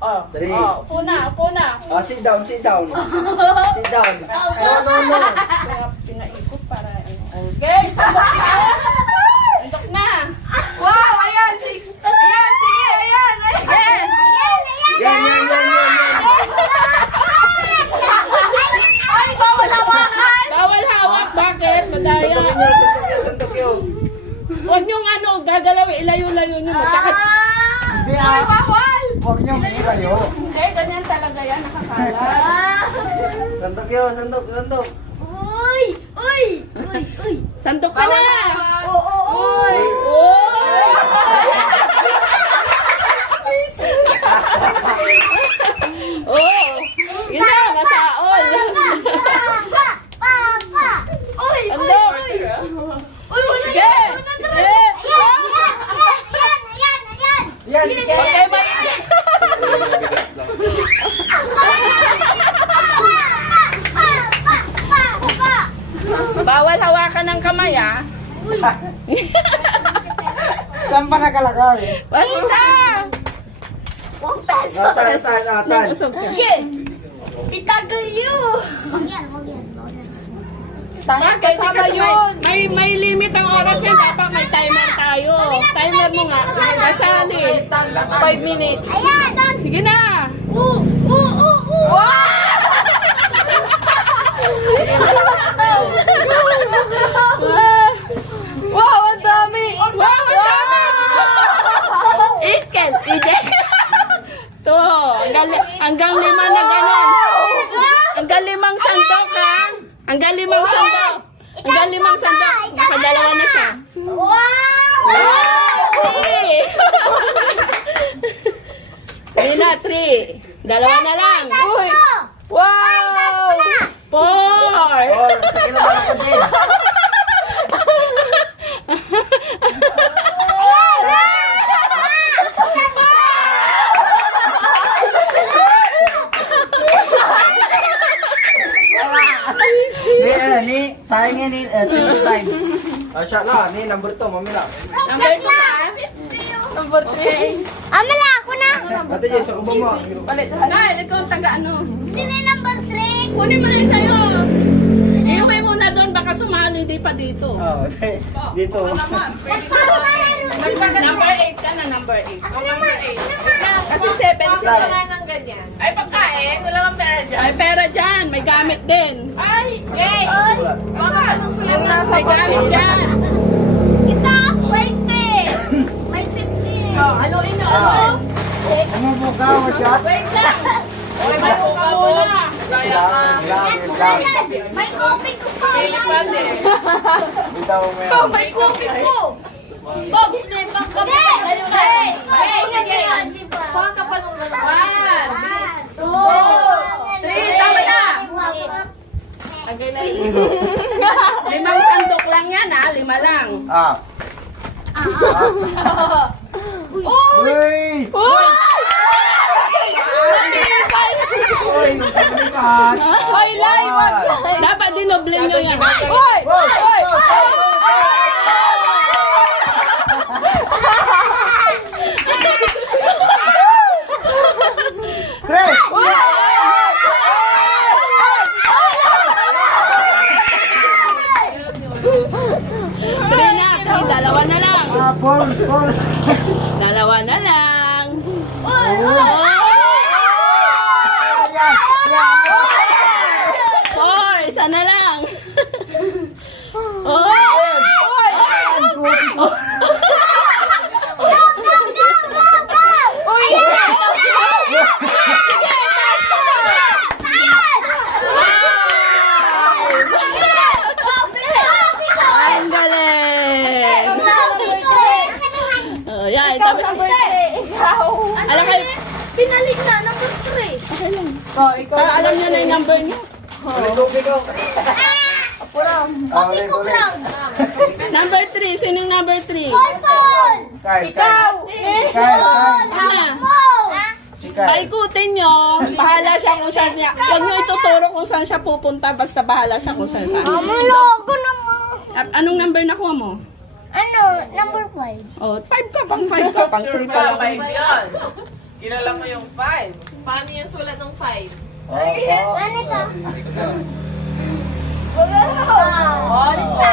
Oh, 3. upo na, upo na. Oh, sit down, sit down. Sit down. No. Kaya pinaikot para ano. Okay, sandok na. Sandok na. Wow, ayan. Sige, ayan. Yan. Ay, bawal hawakan. Bawal hawak, bakit? Madaya. Sandok yun. Huwag niyong gagalawin, ilayo-layo niyo. Hindi Ay, bawal. Huwag niyo ilayo. Hindi, ganyan talaga yan, nakakala. Sandok yun, sandok. Uy! Sandok ka na. Uy! Oh, yun na, masaol. Uy! Sandok. Uy, wala Sige. yan! Yan, sige. Okay, bawal hawakan ng kamay, ah. Saan pa nakalagay? Basta. 1 peso! Atan. Usog ka. Yeah! Itagayo! Wag yan. Bakit? Kasama yun. May limit ang oras yan. Dapat may timer tayo. Timer mo nga. Sige, kasali. 5 minutes. Ayan! Sige na. Wow, ang dami. Wow, ang dami. Ikel, ide. To, hanggang 5 na ganon. Hanggang 5 sandok, ha? Hanggang 5 sandok. Hanggang 5 sandok. Nakadalawa na siya. Wow! Three na, 3. Dalawa na lang. Uy. Wow! 4. Oh, sakit naman ako din. Ni, sayang yan ni, 25. Oh, shot lah. Ni, number 2, mamila. Number 2 na. Number 3. Amala, ako na! Ate Jess, ako ba mo? Palit. Nay, ikaw ang taga ano? Sino yung number 3? Kunin mo na yung sa'yo. Iuwi mo na doon, baka sumali di pa dito. Oh, dito. Number 8 ka na, number 8. Number 8. Kasi 7 sila. Ay, pagkain, wala kang pera dyan. Ay, pera dyan, may gamit din. Ay, yay! Baka anong sulat na may gamit dyan? Ito, 20! May 50! Oh, haluin na, ano? Ano mo ka, shot? Wait lang. Oy, may kuka muna. May coffee ko po! Bitaw mo yan. Oh, may coffee ko! Box, may pangkape! Pang ka pa nung 1, 2, 3, tama na. Limang sandok lang yan, ha? 5 lang. Ah. Uy! Uy! Uy! Nagkakalikat! Hoy, live! Dapat dinoble nyo yan. Uy! Uy! Uy! Tre! Three na, 3, dalawa na lang. Paul! Dalawa na lang. Four, isa na lang. Oh! Ang galing! Oh, yan, tapos alam kayo, Pinalik na, number 3. okay lang. Alam niya na yung number niya. Bigo! Coffee ko lang. Number 3, sinong number 3? Paul! Ikaw! Ano? Si Kyle. Paikutin nyo, bahala siya kung saan niya. Huwag nyo ituturo kung saan siya pupunta, basta bahala siya kung saan saan. Logo naman. Anong number nakuha mo? Ano? Number 5. Oh, 5 ka, pang 5 ka, pang 3 pa lang. Kilala mo yung 5. Paano yung sulat ng 5? Opo. Ano ito?